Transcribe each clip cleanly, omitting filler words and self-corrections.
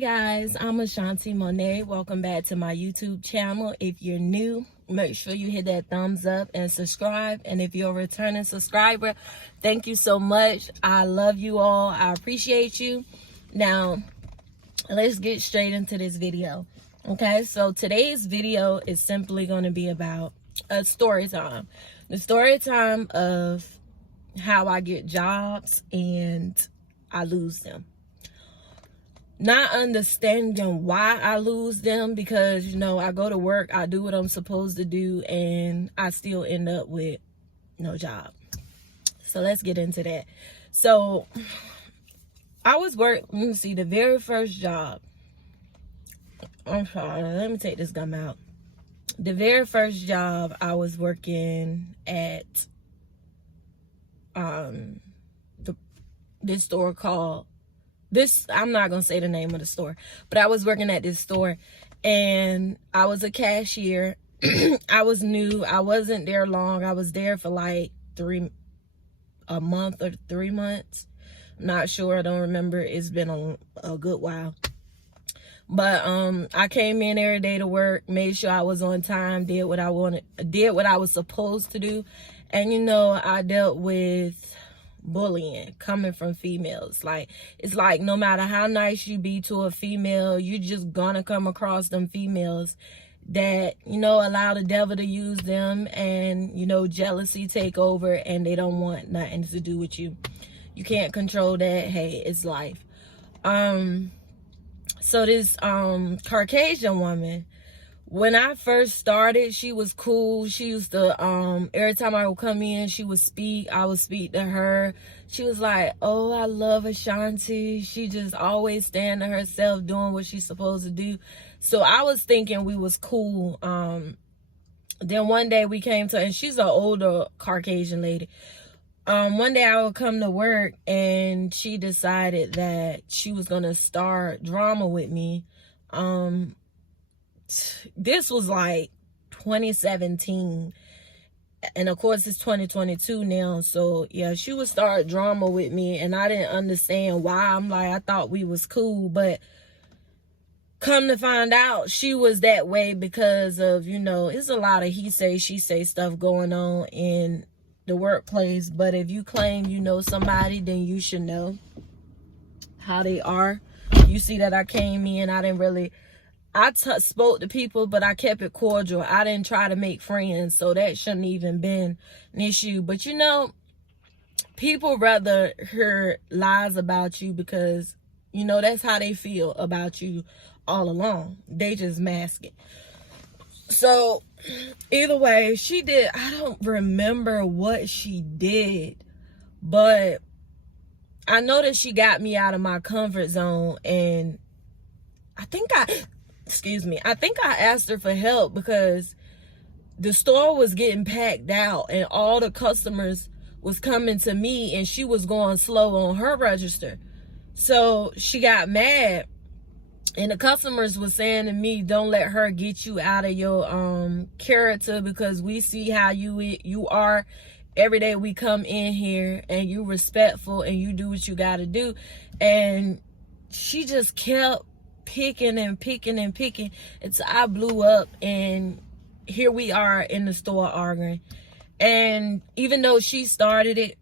guys, I'm Ashanti Monet. Welcome back to my YouTube channel. If you're new, make sure you hit that thumbs up and subscribe. And if you're a returning subscriber, thank you so much. I love you all. I appreciate you. Now, let's get straight into this video. Okay, so today's video is simply going to be about a story time. The story time of how I get jobs and I lose them. Not understanding why I lose them, because, you know, I go to work, I do what I'm supposed to do, and I still end up with no job. So let's get into that. So I was the very first job. I'm sorry, let me take this gum out. The very first job, I was working at this store called I'm not gonna say the name of the store, but I was working at this store and I was a cashier. I was new. I wasn't there long. I was there for like a month or 3 months. I'm not sure. I don't remember. It's been a good while. But I came in every day to work, made sure I was on time, did what I was supposed to do. And, you know, I dealt with bullying coming from females. Like, it's like no matter how nice you be to a female, you just gonna come across them females that, you know, allow the devil to use them, and, you know, jealousy take over, and they don't want nothing to do with you. You can't control that. Hey, it's life. So this Caucasian woman, when I first started, she was cool. She used to, every time I would come in, she would speak. I would speak to her. She was like, oh, I love Ashanti. She just always stand to herself, doing what she's supposed to do. So I was thinking we was cool. Then one day we came to, and she's an older Caucasian lady. One day I would come to work and she decided that she was going to start drama with me. This was like 2017, and of course it's 2022 now. So yeah, she would start drama with me, and I didn't understand why. I'm like, I thought we was cool, but come to find out, she was that way because of, you know, it's a lot of he say, she say stuff going on in the workplace. But if you claim you know somebody, then you should know how they are. You see that I came in, I didn't really, spoke to people, but I kept it cordial. I didn't try to make friends, so that shouldn't even been an issue. But, you know, people rather hear lies about you because, you know, that's how they feel about you all along. They just mask it. So, either way, she did, I don't remember what she did, but I know that she got me out of my comfort zone, and I think I asked her for help because the store was getting packed out and all the customers was coming to me, and she was going slow on her register. So she got mad, and the customers were saying to me, don't let her get you out of your character, because we see how you are every day we come in here, and you respectful and you do what you got to do. And she just kept picking until I blew up, and here we are in the store arguing. And even though she started it,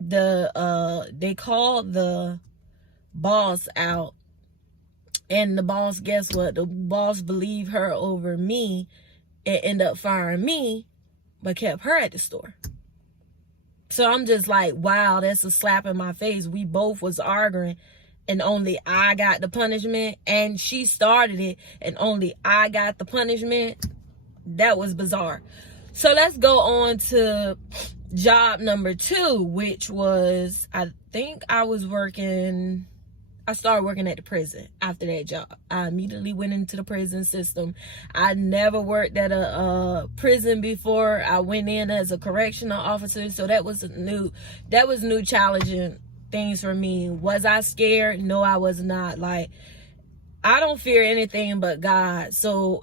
they called the boss out, and the boss, guess what, the boss believed her over me and ended up firing me, but kept her at the store. So I'm just like, wow, that's a slap in my face. We both was arguing, and only I got the punishment, and she started it, and only I got the punishment. That was bizarre. So let's go on to job number 2, which was, I think I started working at the prison after that job. I immediately went into the prison system. I never worked at a prison before. I went in as a correctional officer, so that was new challenging things for me. Was I scared? No, I was not. Like, I don't fear anything but God. So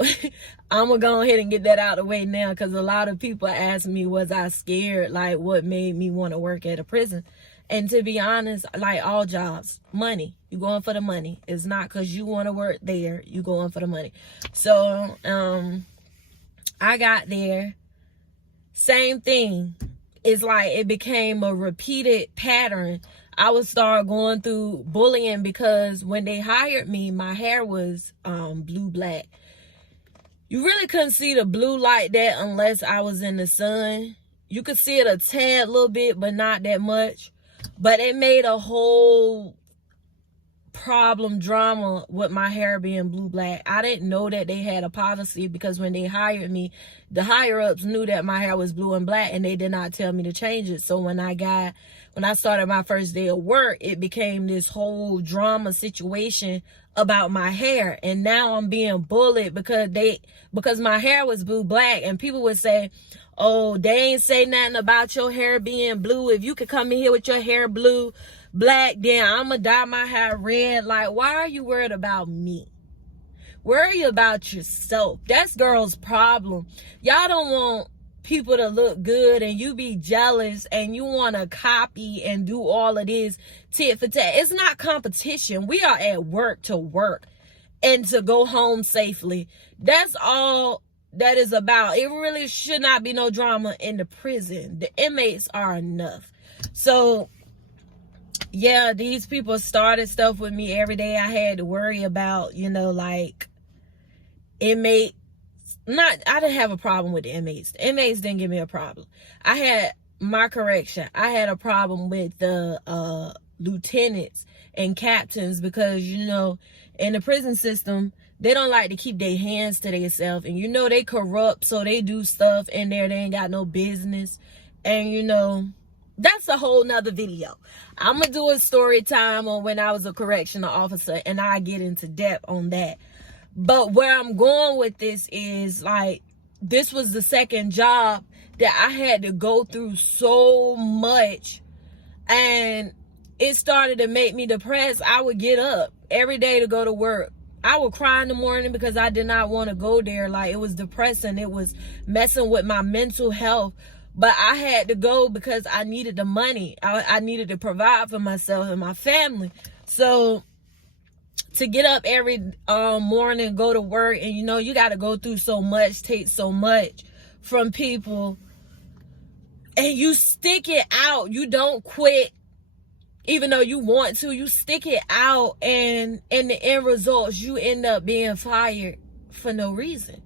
I'm gonna go ahead and get that out of the way now, because a lot of people ask me, was I scared? Like, what made me want to work at a prison? And to be honest, like all jobs, money. You going for the money. It's not because you want to work there. You going for the money. So I got there. Same thing. It's like it became a repeated pattern. I would start going through bullying because when they hired me, my hair was blue black. You really couldn't see the blue like that unless I was in the sun. You could see it a tad little bit, but not that much. But it made a whole drama with my hair being blue black. I didn't know that they had a policy because when they hired me, the higher ups knew that my hair was blue and black and they did not tell me to change it. So when I started my first day of work, it became this whole drama situation about my hair. And now I'm being bullied because my hair was blue black, and people would say, oh, they ain't say nothing about your hair being blue. If you could come in here with your hair blue black, then I'm gonna dye my hair red. Like, why are you worried about me? Worry about yourself. That's girls' problem. Y'all don't want people to look good, and you be jealous, and you want to copy and do all of this tit for tat. It's not competition. We are at work to work and to go home safely. That's all that is about. It really should not be no drama in the prison. The inmates are enough. So yeah, these people started stuff with me every day. I had to worry about, like inmate. I didn't have a problem with the inmates. The inmates didn't give me a problem. I had a problem with the lieutenants and captains because, in the prison system, they don't like to keep their hands to themselves. And, they corrupt, so they do stuff in there they ain't got no business. And, that's a whole nother video. I'm going to do a story time on when I was a correctional officer, and I get into depth on that. But where I'm going with this is, like, this was the second job that I had to go through so much, and it started to make me depressed. I would get up every day to go to work. I would cry in the morning because I did not want to go there. Like, it was depressing. It was messing with my mental health. But I had to go because I needed the money. I needed to provide for myself and my family. So to get up every morning, go to work, and you got to go through so much, take so much from people, and you stick it out. You don't quit, even though you want to. You stick it out, and in the end results, you end up being fired for no reason.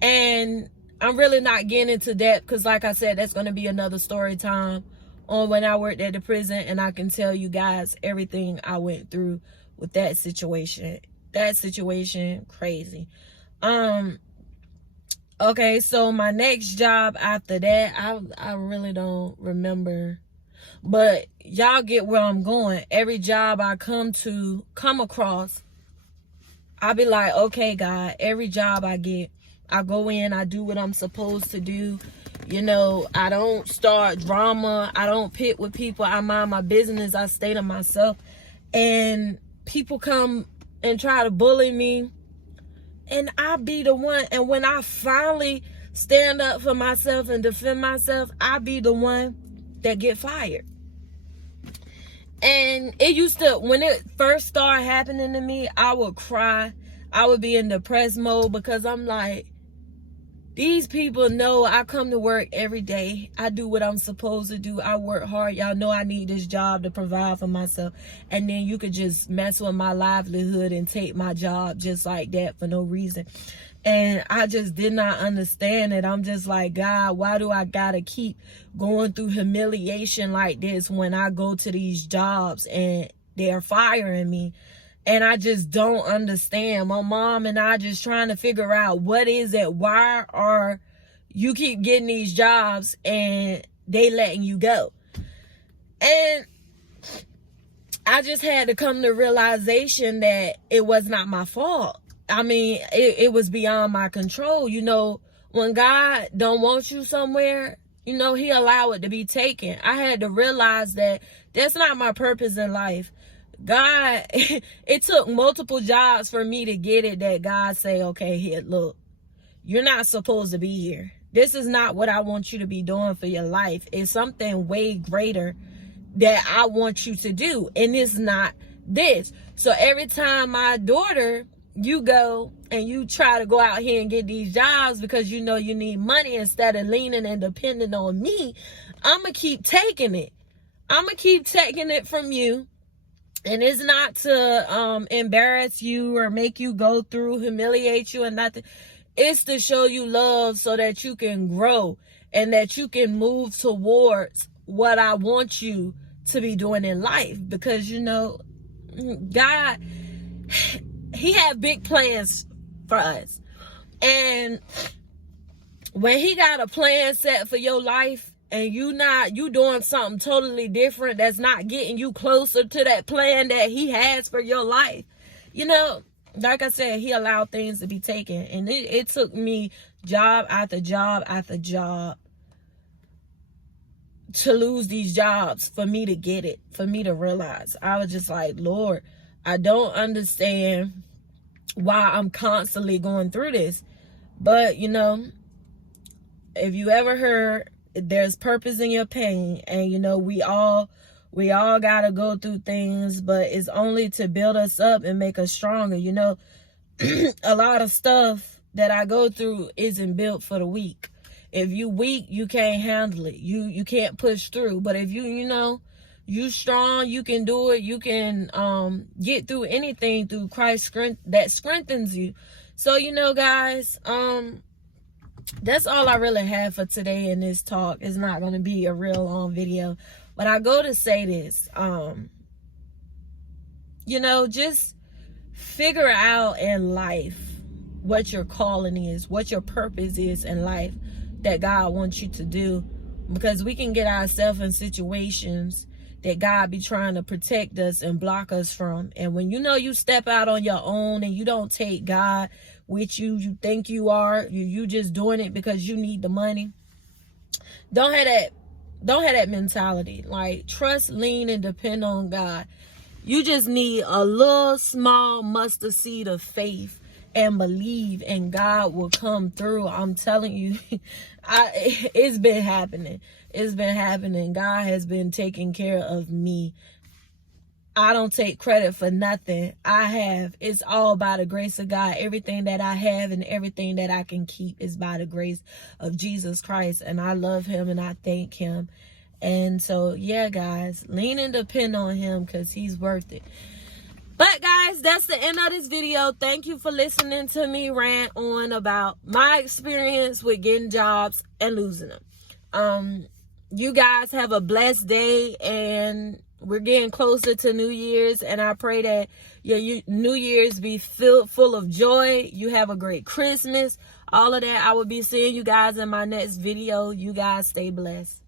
And I'm really not getting into that because, like I said, that's going to be another story time on when I worked at the prison, and I can tell you guys everything I went through with that situation. That situation, crazy. Okay, so my next job after that, I really don't remember, but y'all get where I'm going. Every job I come across, I'll be like, okay, God, every job I get, I go in, I do what I'm supposed to do. I don't start drama. I don't pit with people. I mind my business. I stay to myself. And people come and try to bully me, and I be the one. And when I finally stand up for myself and defend myself, I be the one that get fired. And when it first started happening to me, I would cry. I would be in depressed mode because I'm like, these people know I come to work every day. I do what I'm supposed to do. I work hard. Y'all know I need this job to provide for myself. And then you could just mess with my livelihood and take my job just like that for no reason. And I just did not understand it. I'm just like, God, why do I gotta keep going through humiliation like this when I go to these jobs and they're firing me? And I just don't understand. My mom and I just trying to figure out what is it. Why are you keep getting these jobs and they letting you go? And I just had to come to realization that it was not my fault. I mean, it was beyond my control. When God don't want you somewhere, he allow it to be taken. I had to realize that that's not my purpose in life. God, it took multiple jobs for me to get it, that God say, okay, here, look, you're not supposed to be here. This is not what I want you to be doing for your life. It's something way greater that I want you to do, and it's not this. So every time my daughter, you go and you try to go out here and get these jobs because you know you need money, instead of leaning and depending on me, I'm gonna keep taking it. I'm gonna keep taking it from you. And it's not to embarrass you or make you go through, humiliate you, and nothing. It's to show you love so that you can grow and that you can move towards what I want you to be doing in life. Because, you know, God, he had big plans for us. And when he got a plan set for your life, and you doing something totally different that's not getting you closer to that plan that he has for your life, you know, like I said, he allowed things to be taken. And it took me job after job after job to lose these jobs for me to get it, for me to realize. I was just like, Lord, I don't understand why I'm constantly going through this. But, you know, if you ever heard there's purpose in your pain, and you know, we all gotta go through things, but it's only to build us up and make us stronger. You know, a lot of stuff that I go through isn't built for the weak. If you weak, you can't handle it. You can't push through. But if you know, you strong, you can do it. You can get through anything through Christ's strength that strengthens you. So, you know, guys, that's all I really have for today in this talk. It's not going to be a real long video, but I go to say this, you know, just figure out in life what your calling is, what your purpose is in life that God wants you to do, because we can get ourselves in situations that God be trying to protect us and block us from. And when you know you step out on your own and you don't take God with you, you think you are, you just doing it because you need the money. Don't have that mentality. Like, trust, lean, and depend on God. You just need a little small mustard seed of faith and believe, and God will come through. I'm telling you, it's been happening. It's been happening. God has been taking care of me. I don't take credit for nothing. I have. It's all by the grace of God. Everything that I have and everything that I can keep is by the grace of Jesus Christ. And I love him and I thank him. And so, yeah, guys, lean and depend on him because he's worth it. But, guys, that's the end of this video. Thank you for listening to me rant on about my experience with getting jobs and losing them. You guys have a blessed day, and we're getting closer to New Year's, and I pray that your New Year's be full of joy. You have a great Christmas. All of that. I will be seeing you guys in my next video. You guys stay blessed.